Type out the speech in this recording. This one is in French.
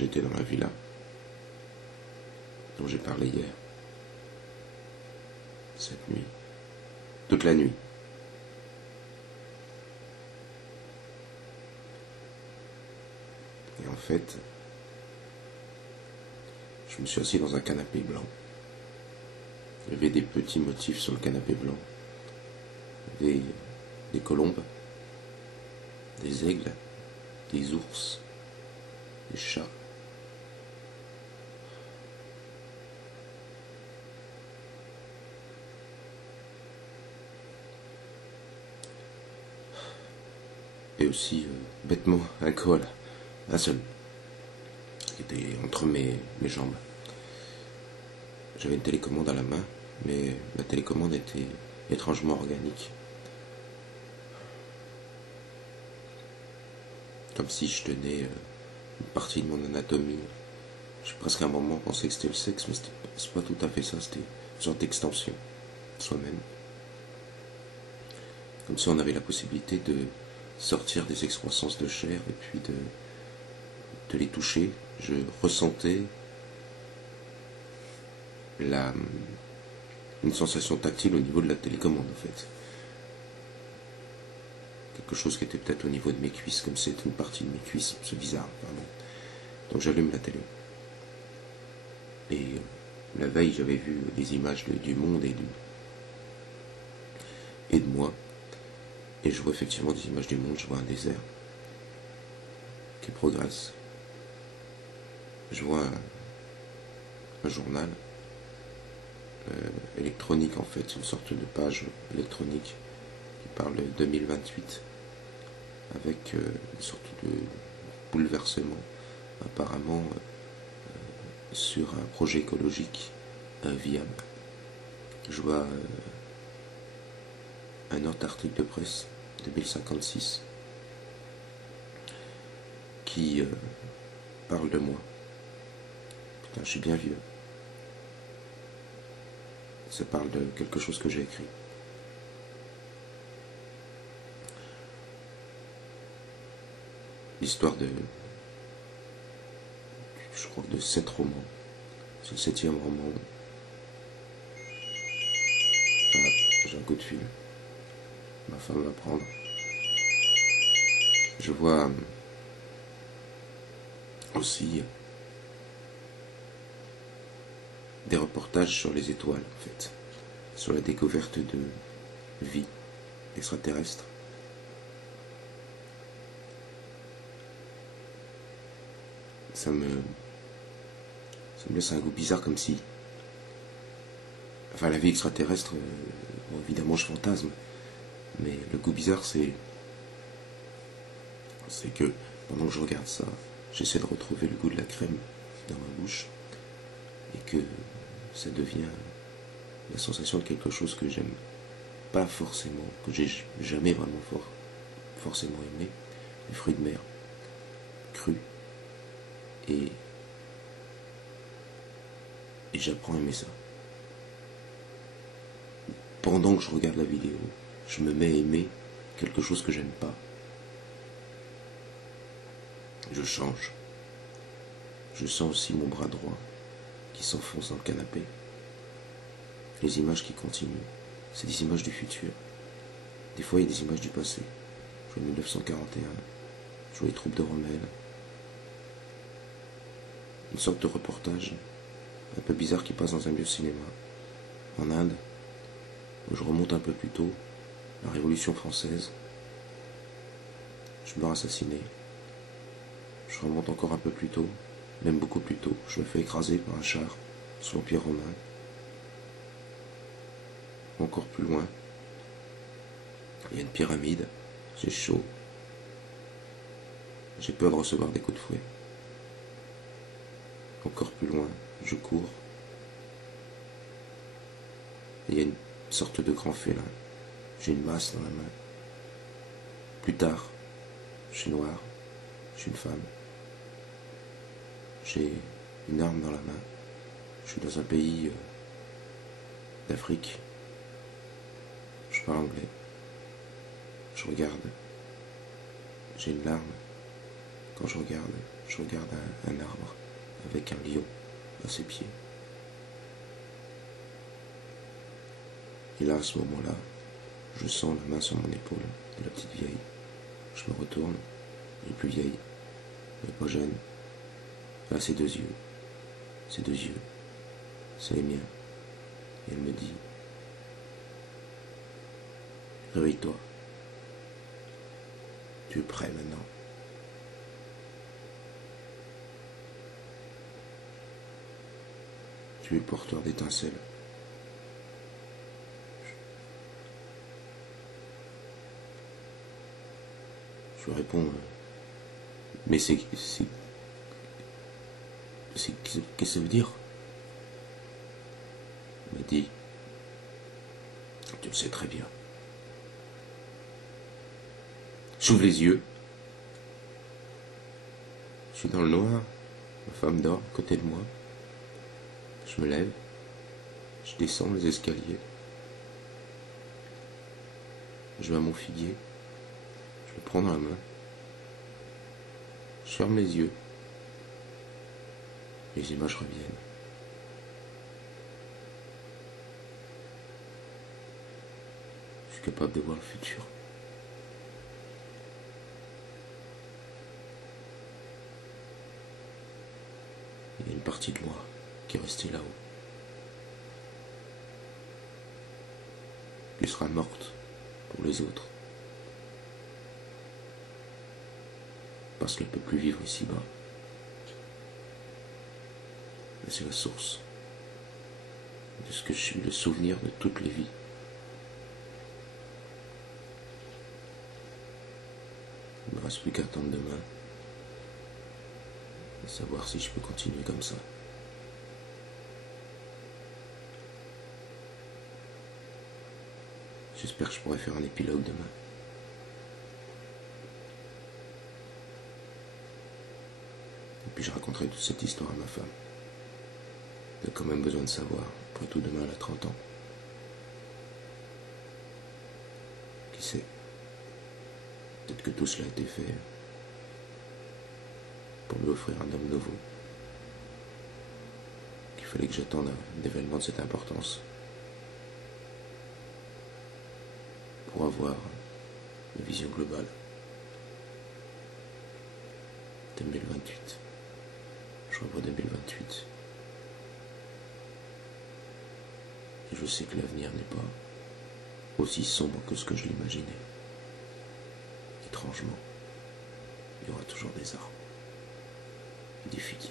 j'étais dans la villa dont j'ai parlé hier, cette nuit, toute la nuit. Et en fait, je me suis assis dans un canapé blanc. Il y avait des petits motifs sur le canapé blanc. Il y avait des colombes, des aigles, des ours, des chats. Et aussi, bêtement, un koala, un seul, qui était entre mes jambes. J'avais une télécommande à la main, mais la télécommande était étrangement organique. Comme si je tenais une partie de mon anatomie. J'ai presque à un moment pensé que c'était le sexe, mais c'est pas tout à fait ça, c'était une sorte d'extension de soi-même. Comme si on avait la possibilité de sortir des excroissances de chair et puis de les toucher. Je ressentais une sensation tactile au niveau de la télécommande en fait. Quelque chose qui était peut-être au niveau de mes cuisses, comme si c'était une partie de mes cuisses, c'est bizarre, pardon. Donc j'allume la télé. Et la veille, j'avais vu des images du monde et de moi. Et je vois effectivement des images du monde, je vois un désert qui progresse. Je vois un journal électronique en fait, une sorte de page électronique qui parle de 2028 avec une sorte de bouleversement apparemment sur un projet écologique viable. Je vois un autre article de presse 2056 qui parle de moi. Putain, je suis bien vieux. Ça parle de quelque chose que j'ai écrit. L'histoire je crois, de 7 romans. C'est le 7e roman. Ah, j'ai un coup de fil. Ma femme va prendre. Je vois aussi des reportages sur les étoiles, en fait. Sur la découverte de vie extraterrestre. Ça me laisse un goût bizarre, comme si... Enfin, la vie extraterrestre, bon, évidemment, je fantasme. Mais le goût bizarre, c'est que pendant que je regarde ça, j'essaie de retrouver le goût de la crème dans ma bouche. Et que ça devient la sensation de quelque chose que j'aime pas forcément, que j'ai jamais vraiment forcément aimé. Les fruits de mer, crus. Et j'apprends à aimer ça. Pendant que je regarde la vidéo, je me mets à aimer quelque chose que j'aime pas. Je change. Je sens aussi mon bras droit qui s'enfonce dans le canapé. Les images qui continuent, c'est des images du futur. Des fois, il y a des images du passé. Je vois 1941, je vois les troupes de Rommel. Une sorte de reportage un peu bizarre qui passe dans un vieux cinéma. En Inde, où je remonte un peu plus tôt, la Révolution française. Je meurs assassiné. Je remonte encore un peu plus tôt, même beaucoup plus tôt. Je me fais écraser par un char sous l'Empire romain. Encore plus loin, il y a une pyramide. J'ai chaud. J'ai peur de recevoir des coups de fouet. Encore plus loin, je cours. Il y a une sorte de grand félin. J'ai une masse dans la main. Plus tard, je suis noir. Je suis une femme. J'ai une arme dans la main. Je suis dans un pays d'Afrique. Je parle anglais. Je regarde. J'ai une larme quand je regarde un arbre avec un lion à ses pieds. Et là, à ce moment-là, je sens la main sur mon épaule de la petite vieille. Je me retourne, elle est plus vieille, elle n'est pas jeune. Là, ses deux yeux, c'est les miens. Et elle me dit, réveille-toi, tu es prêt maintenant. Tu es porteur d'étincelles. Je lui réponds, mais qu'est-ce que ça veut dire? Il m'a dit, tu le sais très bien. J'ouvre les yeux. Je suis dans le noir. Ma femme dort à côté de moi. Je me lève. Je descends les escaliers. Je vais à mon figuier. Je le prends dans la main. Je ferme les yeux. Les images reviennent. Je suis capable de voir le futur. Il y a une partie de moi qui est restée là-haut. Qui sera morte pour les autres. Parce qu'elle ne peut plus vivre ici-bas. Mais c'est la source de ce que je suis, le souvenir de toutes les vies. Il ne me reste plus qu'à attendre demain et savoir si je peux continuer comme ça. J'espère que je pourrai faire un épilogue demain. Et puis je raconterai toute cette histoire à ma femme. Elle a quand même besoin de savoir. Après tout, demain elle a 30 ans. Qui sait? Peut-être que tout cela a été fait pour lui offrir un homme nouveau. Qu'il fallait que j'attende un événement de cette importance pour avoir une vision globale. 2028. Je revois 2028. Et je sais que l'avenir n'est pas aussi sombre que ce que je l'imaginais. Étrangement, il y aura toujours des arbres et des figuiers.